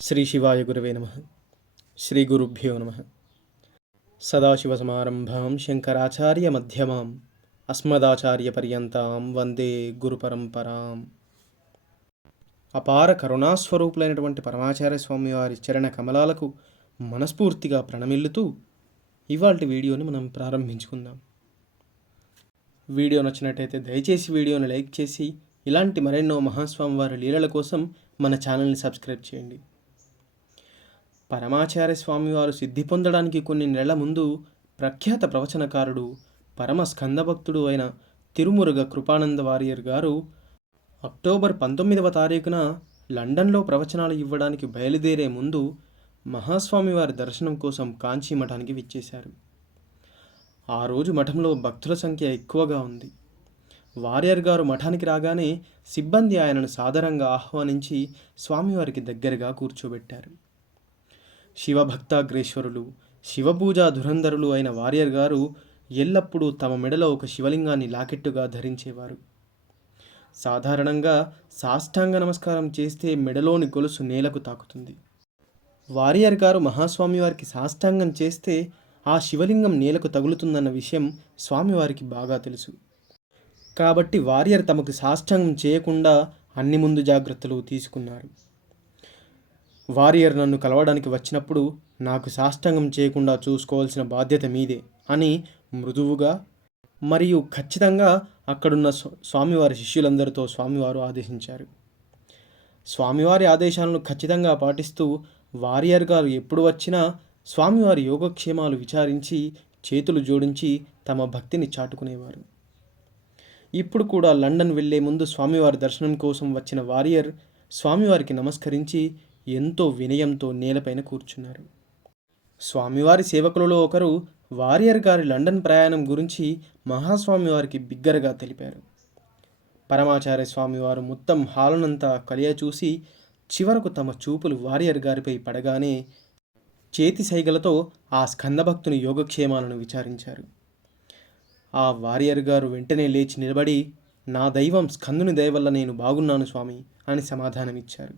శ్రీ శివాయ గురవే నమః. శ్రీ గురుభ్యో నమః. సదాశివసమారంభాం శంకరాచార్య మధ్యమాం అస్మదాచార్య పర్యంతాం వందే గురు పరంపరాం. అపార కరుణాస్వరూపులైనటువంటి పరమాచార్య స్వామి వారి చరణ కమలాలకు మనస్ఫూర్తిగా ప్రణమిల్లుతూ ఇవాల్టి వీడియోని మనం ప్రారంభించుకుందాం. వీడియో నచ్చినట్టయితే దయచేసి వీడియోని లైక్ చేసి ఇలాంటి మరెన్నో మహాస్వామి వారి లీలల కోసం మన ఛానల్ని సబ్స్క్రైబ్ చేయండి. పరమాచార్య స్వామివారు సిద్ధి పొందడానికి కొన్ని నెలల ముందు ప్రఖ్యాత ప్రవచనకారుడు పరమ స్కందభక్తుడు అయిన తిరుమురుగ కృపానంద వారియర్ గారు అక్టోబర్ 19వ తారీఖున లండన్లో ప్రవచనాలు ఇవ్వడానికి బయలుదేరే ముందు మహాస్వామివారి దర్శనం కోసం కాంచీ మఠానికి విచ్చేశారు. ఆ రోజు మఠంలో భక్తుల సంఖ్య ఎక్కువగా ఉంది. వారియర్ గారు మఠానికి రాగానే సిబ్బంది ఆయనను సాదరంగా ఆహ్వానించి స్వామివారికి దగ్గరగా కూర్చోబెట్టారు. శివభక్తాగ్రేశ్వరులు, శివపూజా ధురంధరులు అయిన వారియర్ గారు ఎల్లప్పుడూ తమ మెడలో ఒక శివలింగాన్ని లాకెట్టుగా ధరించేవారు. సాధారణంగా సాష్టాంగ నమస్కారం చేస్తే మెడలోని గొలుసు నేలకు తాకుతుంది. వారియర్ గారు మహాస్వామివారికి సాష్టాంగం చేస్తే ఆ శివలింగం నేలకు తగులుతుందన్న విషయం స్వామివారికి బాగా తెలుసు. కాబట్టి వారియర్ తమకు సాష్టాంగం చేయకుండా అన్ని ముందు జాగ్రత్తలు తీసుకున్నారు. వారియర్ నన్ను కలవడానికి వచ్చినప్పుడు నాకు సాష్టాంగం చేయకుండా చూసుకోవాల్సిన బాధ్యత మీదే అని మృదువుగా మరియు ఖచ్చితంగా అక్కడున్న స్వామివారి శిష్యులందరితో స్వామివారు ఆదేశించారు. స్వామివారి ఆదేశాలను ఖచ్చితంగా పాటిస్తూ వారియర్ గారు ఎప్పుడు వచ్చినా స్వామివారి యోగక్షేమాలు విచారించి చేతులు జోడించి తమ భక్తిని చాటుకునేవారు. ఇప్పుడు కూడా లండన్ వెళ్లే ముందు స్వామివారి దర్శనం కోసం వచ్చిన వారియర్ స్వామివారికి నమస్కరించి ఎంతో వినయంతో నేలపైన కూర్చున్నారు. స్వామివారి సేవకులలో ఒకరు వారియర్ గారి లండన్ ప్రయాణం గురించి మహాస్వామివారికి బిగ్గరగా తెలిపారు. పరమాచార్య స్వామివారు మొత్తం హాలనంతా కలియ చూసి చివరకు తమ చూపులు వారియర్ గారిపై పడగానే చేతి సైగలతో ఆ స్కందభక్తుని యోగక్షేమాలను విచారించారు. ఆ వారియర్ గారు వెంటనే లేచి నిలబడి, నా దైవం స్కందుని దయవల్ల నేను బాగున్నాను స్వామి అని సమాధానమిచ్చారు.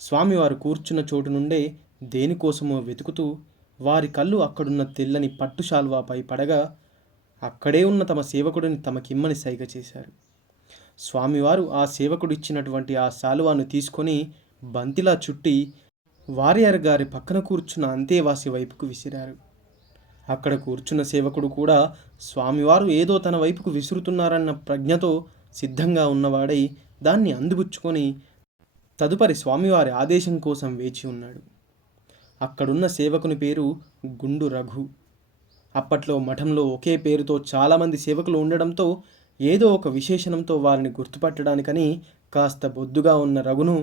స్వామివారు కూర్చున్న చోటు నుండే దేనికోసమో వెతుకుతూ వారి కళ్ళు అక్కడున్న తెల్లని పట్టు శాల్వాపై పడగా అక్కడే ఉన్న తమ సేవకుడిని తమకిమ్మని సైగ చేశారు. స్వామివారు ఆ సేవకుడిచ్చినటువంటి ఆ శాలువాను తీసుకొని బంతిలా చుట్టి వారియర్ గారి పక్కన కూర్చున్న అంతేవాసి వైపుకు విసిరారు. అక్కడ కూర్చున్న సేవకుడు కూడా స్వామివారు ఏదో తన వైపుకు విసురుతున్నారన్న ప్రజ్ఞతో సిద్ధంగా ఉన్నవాడై దాన్ని అందిపుచ్చుకొని తదుపరి స్వామివారి ఆదేశం కోసం వేచి ఉన్నాడు. అక్కడున్న సేవకుని పేరు గుండు రఘు. అప్పట్లో మఠంలో ఒకే పేరుతో చాలామంది సేవకులు ఉండడంతో ఏదో ఒక విశేషణంతో వారిని గుర్తుపట్టడానికని కాస్త బొద్దుగా ఉన్న రఘును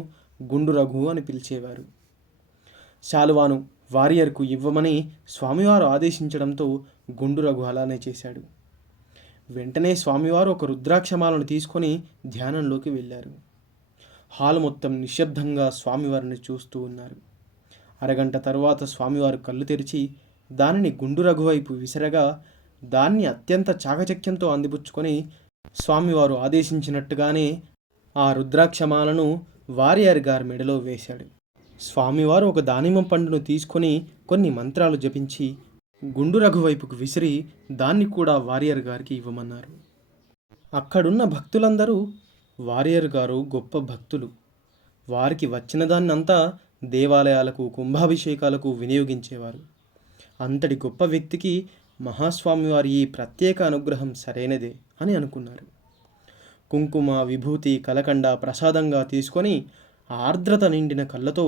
గుండు రఘు అని పిలిచేవారు. శాలువాను వారియర్కు ఇవ్వమని స్వామివారు ఆదేశించడంతో గుండు రఘు అలానే చేశాడు. వెంటనే స్వామివారు ఒక రుద్రాక్షమాలను తీసుకొని ధ్యానంలోకి వెళ్ళారు. హాలు మొత్తం నిశ్శబ్దంగా స్వామివారిని చూస్తూ ఉన్నారు. అరగంట తరువాత స్వామివారు కళ్ళు తెరిచి దానిని గుండు రఘు వైపు విసరగా దాన్ని అత్యంత చాకచక్యంతో అందిపుచ్చుకొని స్వామివారు ఆదేశించినట్టుగానే ఆ రుద్రాక్షమాలను వారియర్ గారి మెడలో వేశాడు. స్వామివారు ఒక దానిమ్మ పండును తీసుకొని కొన్ని మంత్రాలు జపించి గుండు రఘు వైపుకు విసిరి దాన్ని కూడా వారియర్ గారికి ఇవ్వమన్నారు. అక్కడున్న భక్తులందరూ వారియర్ గారు గొప్ప భక్తులు, వారికి వచ్చిన దాన్నంతా దేవాలయాలకు కుంభాభిషేకాలకు వినియోగించేవారు. అంతటి గొప్ప వ్యక్తికి మహాస్వామివారి ఈ ప్రత్యేక అనుగ్రహం సరైనదే అని అనుకున్నారు. కుంకుమ, విభూతి, కలకండ ప్రసాదంగా తీసుకొని ఆర్ద్రత నిండిన కళ్ళతో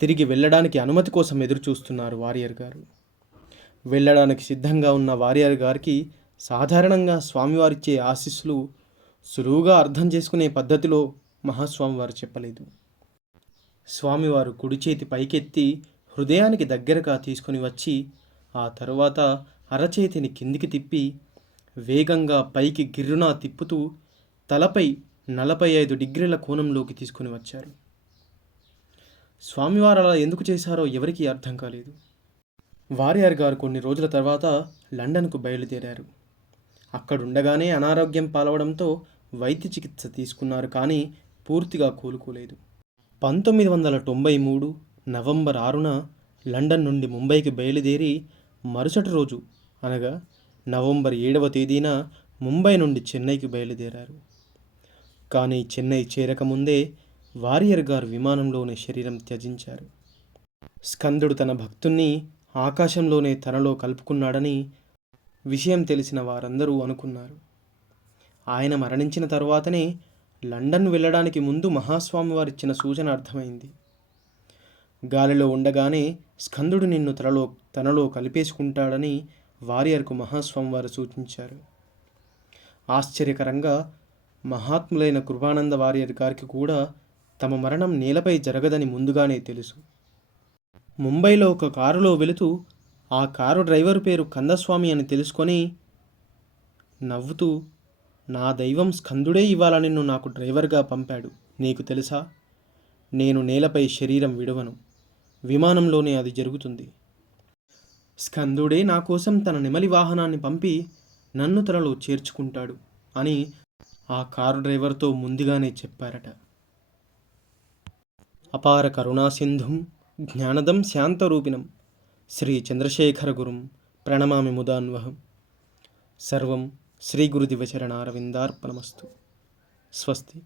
తిరిగి వెళ్ళడానికి అనుమతి కోసం ఎదురుచూస్తున్నారు వారియర్ గారు. వెళ్ళడానికి సిద్ధంగా ఉన్న వారియర్ గారికి సాధారణంగా స్వామివారిచ్చే ఆశీస్సులు సులువుగా అర్థం చేసుకునే పద్ధతిలో మహాస్వామివారు చెప్పలేదు. స్వామివారు కుడి చేతి పైకెత్తి హృదయానికి దగ్గరగా తీసుకుని వచ్చి ఆ తరువాత అరచేతిని కిందికి తిప్పి వేగంగా పైకి గిర్రునా తిప్పుతూ తలపై 45 డిగ్రీల కోణంలోకి తీసుకుని వచ్చారు. స్వామివారు అలా ఎందుకు చేశారో ఎవరికీ అర్థం కాలేదు. వారియర్ గారు కొన్ని రోజుల తర్వాత లండన్కు బయలుదేరారు. అక్కడుండగానే అనారోగ్యం పాలవడంతో వైద్య చికిత్స తీసుకున్నారు, కానీ పూర్తిగా కోలుకోలేదు. 1993 నవంబర్ 6న లండన్ నుండి ముంబైకి బయలుదేరి మరుసటి రోజు అనగా నవంబర్ 7వ తేదీన ముంబై నుండి చెన్నైకి బయలుదేరారు. కానీ చెన్నై చేరకముందే వారియర్ గారు విమానంలోనే శరీరం త్యజించారు. స్కందుడు తన భక్తుణ్ణి ఆకాశంలోనే తనలో కలుపుకున్నాడని విషయం తెలిసిన వారందరూ అనుకున్నారు. ఆయన మరణించిన తరువాతనే లండన్ వెళ్ళడానికి ముందు మహాస్వామి వారిచ్చిన సూచన అర్థమైంది. గాలిలో ఉండగానే స్కందుడు నిన్ను తనలో కలిపేసుకుంటాడని వారియర్కు మహాస్వామి వారు సూచించారు. ఆశ్చర్యకరంగా మహాత్ములైన కృపానంద వారియర్ గారికి కూడా తమ మరణం నేలపై జరగదని ముందుగానే తెలుసు. ముంబైలో ఒక కారులో వెళుతూ ఆ కారు డ్రైవరు పేరు కందస్వామి అని తెలుసుకొని నవ్వుతూ, నా దైవం స్కందుడే ఇవాళ నిన్ను నాకు డ్రైవర్గా పంపాడు, నీకు తెలుసా? నేను నేలపై శరీరం విడవను, విమానంలోనే అది జరుగుతుంది. స్కందుడే నా కోసం తన నెమలి వాహనాన్ని పంపి నన్ను తనలో చేర్చుకుంటాడు అని ఆ కారు డ్రైవర్తో ముందుగానే చెప్పారట. అపార కరుణాసింధుం జ్ఞానదం శాంతరూపిణం శ్రీ చంద్రశేఖర గురుం ప్రణమామి ముదాన్వహం. సర్వం శ్రీ గురుదివచరణారవిందార్పణమస్తు. స్వస్తి.